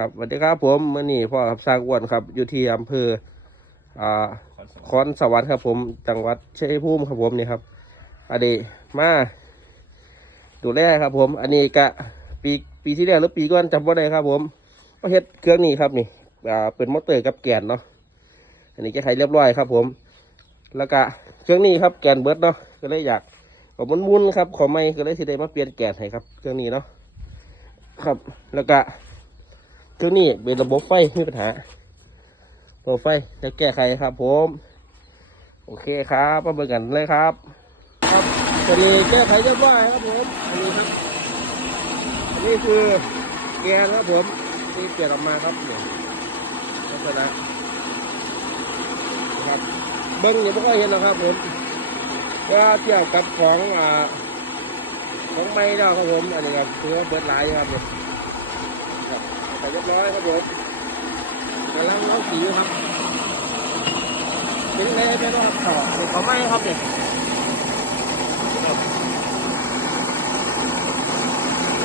ครับสวัสดีครับผมมื่อนี้พ่อครับสร้างอ้วนครับ อยู่ที่อำเภออ่าคอนสวรรค์ครับผม จังหวัดชัยภูมิครับผมนี่ครับอันนี้มาดูแลครับผม อันนี้กะปีปีที่แล้วหรือปีก่อนจำว่าได้ครับ ผมก็เฮ็ดเครื่องนี้ครับนี่อ่าเป็นมอเตอร์กับแกนเนาะอันนี้แก้ไขเรียบร้อยครับ ผม แล้วก็เครื่องนี้ครับแกนเบิร์ดเนาะก็เลยอยากผมมันมุนๆครับขอไม่ก็เลยสิได้มาเปลี่ยนแกนให้ครับ เครื่องนี้เนาะครับ แล้วก็ เครื่องนี้เป็นระบบไฟมีปัญหาระบบไฟจะแก้ไขครับผม โอเคครับมาเบิ่งกันเลยครับ ครับตัวนี้แก้ไขเรียบร้อยครับผมอันนี้ครับอันนี้คือแกนครับผมที่เปลี่ยนออกมาครับเนี่ยลักษณะนะครับเบิ้งเนี่ยไม่ค่อยเห็นหรอกครับผมก็เทียบกับของอ่าของไม่แล้วครับผม อันนี้ครับถือว่าเบิดหลายครับเนี่ย ใส่เรียบร้อยครับผมกำลังล้างสีครับเป็นไงเป็นว่ต่อเป็นเขาไม้ครับเนี่ย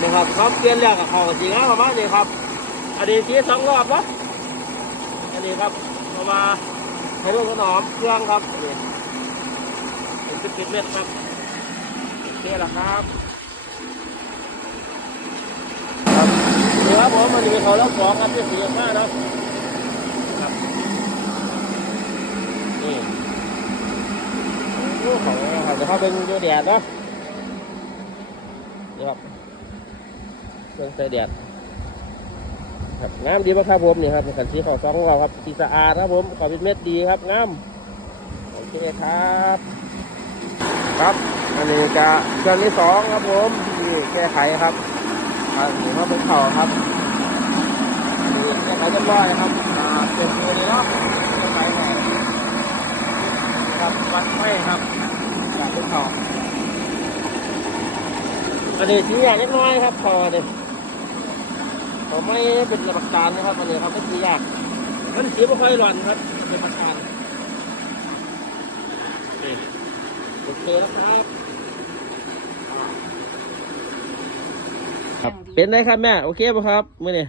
นี่ครับเขาเปลี่ยนแล้วกับเขาจริงนะประมาณนี้ครับ อันนี้ทีสองรอบเนาะอันนี้ครับเอามาให้ลูกขนอมเครื่องครับอันนี้เป็นสิบเมตรครับโอเคแล้วครับ ครับผมมันจะเป็นเขาแล้วสองครับที่สีมาเนาะครับนี่ลูกของเขาจะเข้าเป็นดูแดดเนาะนี่ครับเครื่องใส่แดดครับงามดีมากครับผมนี่ครับขันสีขาวสองของเราครับสีสะอาดครับผมขอเป็นเม็ดดีครับงามโอเคครับ ครับอันนี้จะเครื่องที่สองครับผมที่แก้ไขครับ อันนี้ว่าเป็นเขาครับนี่แก้ไขเรียบร้อยนะครับอ่าเปลี่ยนตัวนี้เนาะแก้ไขใหม่ครับวัดไฟครับอยากเป็นเขาอันนี้ชี้ยากเล็กน้อยครับพอเนี่ยเขาไม่เป็นหลักการนะครับอันนี้เขาไม่ชี้ยากมันสีไม่ค่อยร้อนครับเป็นหลัการโอเคนะครับ ครับ เป็นไงครับแม่ โอเคป่ะครับมื่อนี้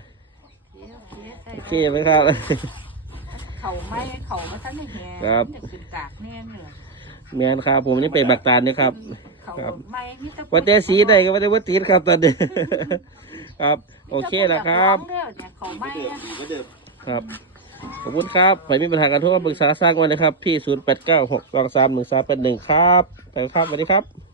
โอเคไหมครับ เขาไม่เขามาทั้งในแหครับจะขึ้นกากแน่เนื้อแมนครับ ผมนี่เป็นบักตาลนะครับเขาครับไม่มีแต่ว่าแต่สีใดก็ว่าแต่ว่าตีดครับตอนนี้ครับ โอเคแล้วครับมีแต่นอยากร้องเด้อเนี่ยเขาไม่อะครับขอบคุณครับใครมีปัญหาการโทรมาปรึกษาสร้างไว้นะครับพี่ศูนย์แปดเก้าหกสองสามหนึ่งสามแปดหนึ่งครับไปครับสวัสดีครับ